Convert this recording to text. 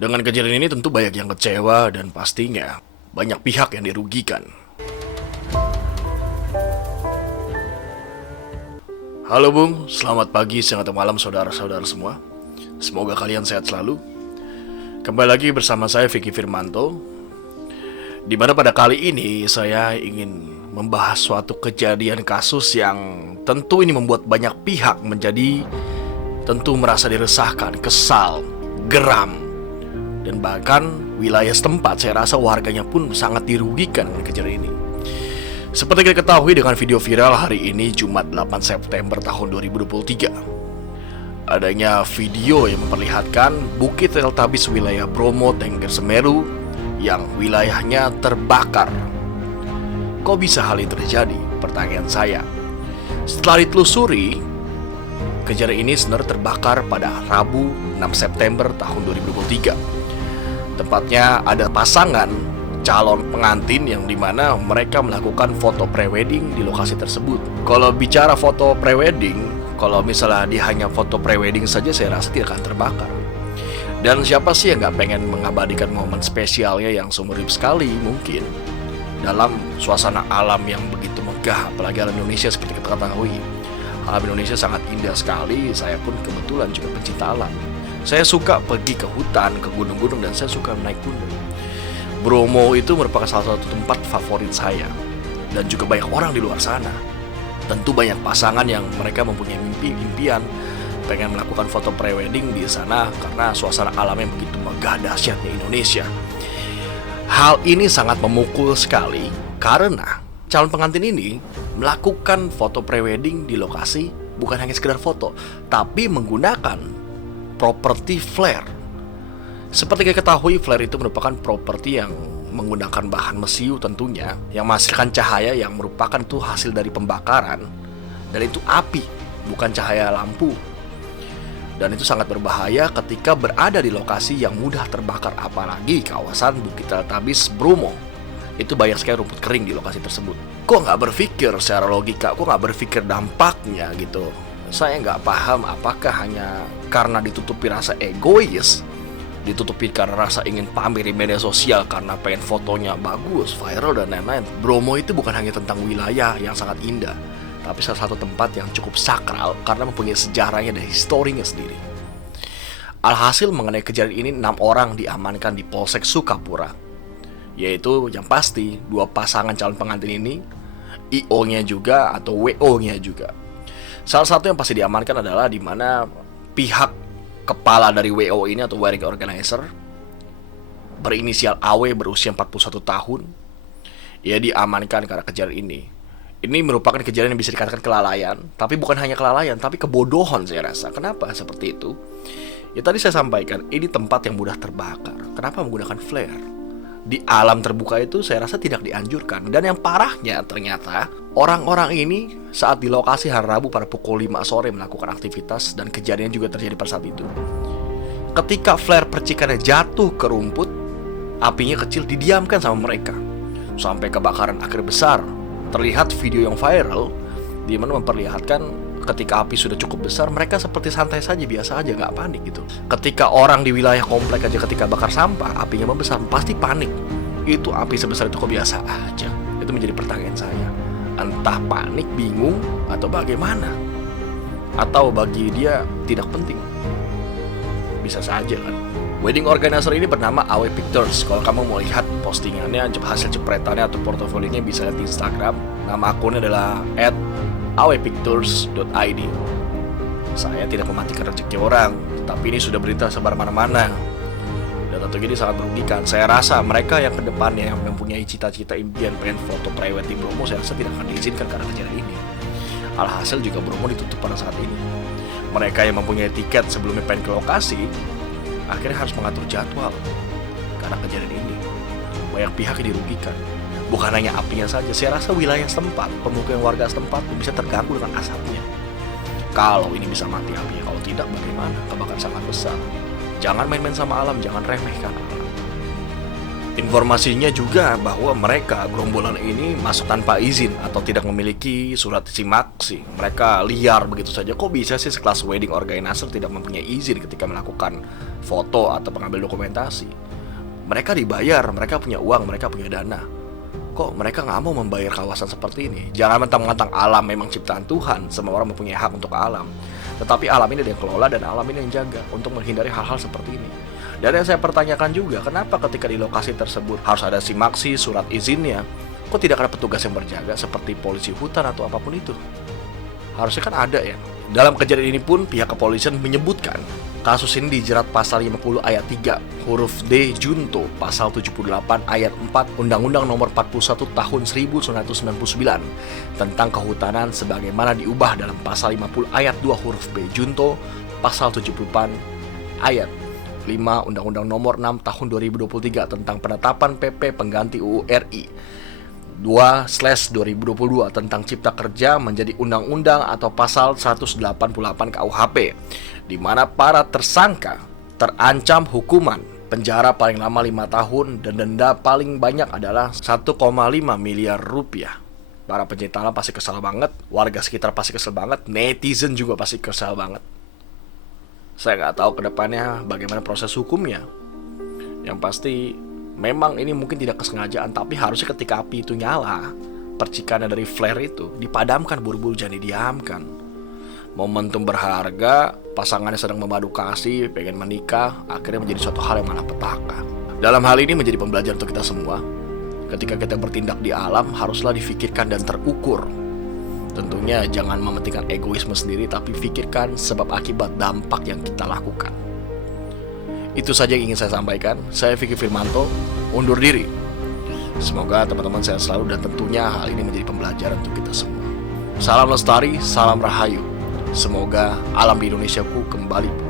Dengan kejadian ini tentu banyak yang kecewa dan pastinya banyak pihak yang dirugikan. Halo Bung, selamat pagi, siang atau malam saudara-saudara semua. Semoga kalian sehat selalu. Kembali lagi bersama saya Vicky Firmanto, di mana pada kali ini saya ingin membahas suatu kejadian kasus yang tentu ini membuat banyak pihak menjadi tentu merasa diresahkan, kesal, geram, dan bahkan wilayah setempat saya rasa warganya pun sangat dirugikan dengan kejadian ini. Seperti kita ketahui dengan video viral hari ini Jumat 8 September tahun 2023, adanya video yang memperlihatkan Bukit Teletubbies wilayah Bromo, Tengger Semeru yang wilayahnya terbakar. Kok bisa hal itu terjadi? Pertanyaan saya. Setelah ditelusuri, kejadian ini sebenarnya terbakar pada Rabu 6 September tahun 2023. Tepatnya ada pasangan calon pengantin yang dimana mereka melakukan foto prewedding di lokasi tersebut. Kalau bicara foto prewedding, kalau misalnya dia hanya foto prewedding saja, saya rasa tidak akan terbakar. Dan siapa sih yang gak pengen mengabadikan momen spesialnya yang seumur hidup sekali mungkin dalam suasana alam yang begitu megah, apalagi alam Indonesia seperti kita ketahui. Alam Indonesia sangat indah sekali, saya pun kebetulan juga pencinta alam. Saya suka pergi ke hutan, ke gunung-gunung, dan saya suka naik gunung. Bromo itu merupakan salah satu tempat favorit saya. Dan juga banyak orang di luar sana. Tentu banyak pasangan yang mereka mempunyai impian pengen melakukan foto prewedding di sana karena suasana alamnya begitu megah dahsyatnya Indonesia. Hal ini sangat memukul sekali karena calon pengantin ini melakukan foto prewedding di lokasi bukan hanya sekedar foto, tapi menggunakan properti flare. Seperti kita ketahui, flare itu merupakan properti yang menggunakan bahan mesiu tentunya, yang menghasilkan cahaya yang merupakan itu hasil dari pembakaran, dan itu api, bukan cahaya lampu. Dan itu sangat berbahaya ketika berada di lokasi yang mudah terbakar, apalagi kawasan Bukit Teletubbies Bromo. Itu banyak sekali rumput kering di lokasi tersebut. Kok nggak berpikir secara logika, kok nggak berpikir dampaknya gitu? Saya nggak paham apakah hanya karena ditutupi rasa egois, ditutupi karena rasa ingin pamer di media sosial karena pengen fotonya bagus, viral, dan lain-lain. Bromo itu bukan hanya tentang wilayah yang sangat indah, tapi salah satu tempat yang cukup sakral karena mempunyai sejarahnya dan historinya sendiri. Alhasil mengenai kejadian ini 6 orang diamankan di Polsek Sukapura, yaitu yang pasti 2 pasangan calon pengantin ini, IO-nya juga atau WO-nya juga. Salah satu yang pasti diamankan adalah di mana pihak kepala dari WO ini atau wedding organizer berinisial AW berusia 41 tahun. Ia diamankan karena kejadian ini. Ini merupakan kejadian yang bisa dikatakan kelalaian, tapi bukan hanya kelalaian, tapi kebodohan saya rasa. Kenapa seperti itu? Ya tadi saya sampaikan, ini tempat yang mudah terbakar. Kenapa menggunakan flare? Di alam terbuka itu saya rasa tidak dianjurkan. Dan yang parahnya ternyata orang-orang ini saat di lokasi hari Rabu pada pukul 5 sore melakukan aktivitas, dan kejadian juga terjadi pada saat itu. Ketika flare percikannya jatuh ke rumput, apinya kecil didiamkan sama mereka sampai kebakaran akhir besar. Terlihat video yang viral di mana memperlihatkan ketika api sudah cukup besar, mereka seperti santai saja, biasa aja, nggak panik gitu. Ketika orang di wilayah komplek aja ketika bakar sampah, apinya membesar, pasti panik. Itu api sebesar itu kok biasa aja? Itu menjadi pertanyaan saya. Entah panik, bingung, atau bagaimana? Atau bagi dia tidak penting? Bisa saja kan. Wedding organizer ini bernama AW Pictures. Kalau kamu mau lihat postingannya, hasil jepretannya atau portofolionya, bisa lihat di Instagram. Nama akunnya adalah @awpictures.id. Saya tidak mematikan rezeki orang, tapi ini sudah berita sebar mana-mana. Dan tentunya ini sangat merugikan. Saya rasa mereka yang kedepannya yang mempunyai cita-cita impian pengen foto private di Bromo, saya rasa tidak akan diizinkan karena kejadian ini. Alhasil juga Bromo ditutup pada saat ini. Mereka yang mempunyai tiket sebelumnya pengen ke lokasi, akhirnya harus mengatur jadwal karena kejadian ini. Banyak pihak yang dirugikan. Bukan hanya apinya saja, saya rasa wilayah setempat, pemukiman warga setempat bisa terganggu dengan asapnya. Kalau ini bisa mati apinya, kalau tidak bagaimana? Kebakaran sangat besar. Jangan main-main sama alam, jangan remehkan alam. Informasinya juga bahwa mereka, gerombolan ini, masuk tanpa izin atau tidak memiliki surat simaksi. Mereka liar begitu saja. Kok bisa sih sekelas wedding organizer tidak mempunyai izin ketika melakukan foto atau mengambil dokumentasi? Mereka dibayar, mereka punya uang, mereka punya dana. Kok mereka nggak mau membayar kawasan seperti ini? Jangan mentang-mentang alam memang ciptaan Tuhan, semua orang mempunyai hak untuk alam. Tetapi alam ini dia kelola dan alam ini yang jaga untuk menghindari hal-hal seperti ini. Dan yang saya pertanyakan juga, kenapa ketika di lokasi tersebut harus ada simaksi, surat izinnya, kok tidak ada petugas yang berjaga seperti polisi hutan atau apapun itu? Harusnya kan ada ya. Dalam kejadian ini pun pihak kepolisian menyebutkan kasus ini dijerat pasal 50 ayat 3 huruf D junto pasal 78 ayat 4 Undang-Undang Nomor 41 Tahun 1999 tentang kehutanan sebagaimana diubah dalam pasal 50 ayat 2 huruf B junto pasal 78 ayat 5 Undang-Undang Nomor 6 Tahun 2023 tentang penetapan PP pengganti UU RI 2/2022 tentang Cipta Kerja menjadi undang-undang atau pasal 188 KUHP, di mana para tersangka terancam hukuman penjara paling lama 5 tahun dan denda paling banyak adalah 1,5 miliar rupiah. Para pencinta alam pasti kesal banget, warga sekitar pasti kesal banget, netizen juga pasti kesal banget. Saya nggak tahu kedepannya bagaimana proses hukumnya. Yang pasti memang ini mungkin tidak kesengajaan, tapi harusnya ketika api itu nyala, percikannya dari flare itu dipadamkan buru-buru, jangan didiamkan. Momentum berharga, pasangannya sedang memadu kasih, pengen menikah, akhirnya menjadi suatu hal yang malapetaka. Dalam hal ini menjadi pembelajaran untuk kita semua. Ketika kita bertindak di alam, haruslah difikirkan dan terukur. Tentunya jangan mementingkan egoisme sendiri, tapi pikirkan sebab akibat dampak yang kita lakukan. Itu saja yang ingin saya sampaikan. Saya Vicky Firmanto, undur diri. Semoga teman-teman sehat selalu dan tentunya hal ini menjadi pembelajaran untuk kita semua. Salam lestari, salam rahayu. Semoga alam di Indonesiaku kembali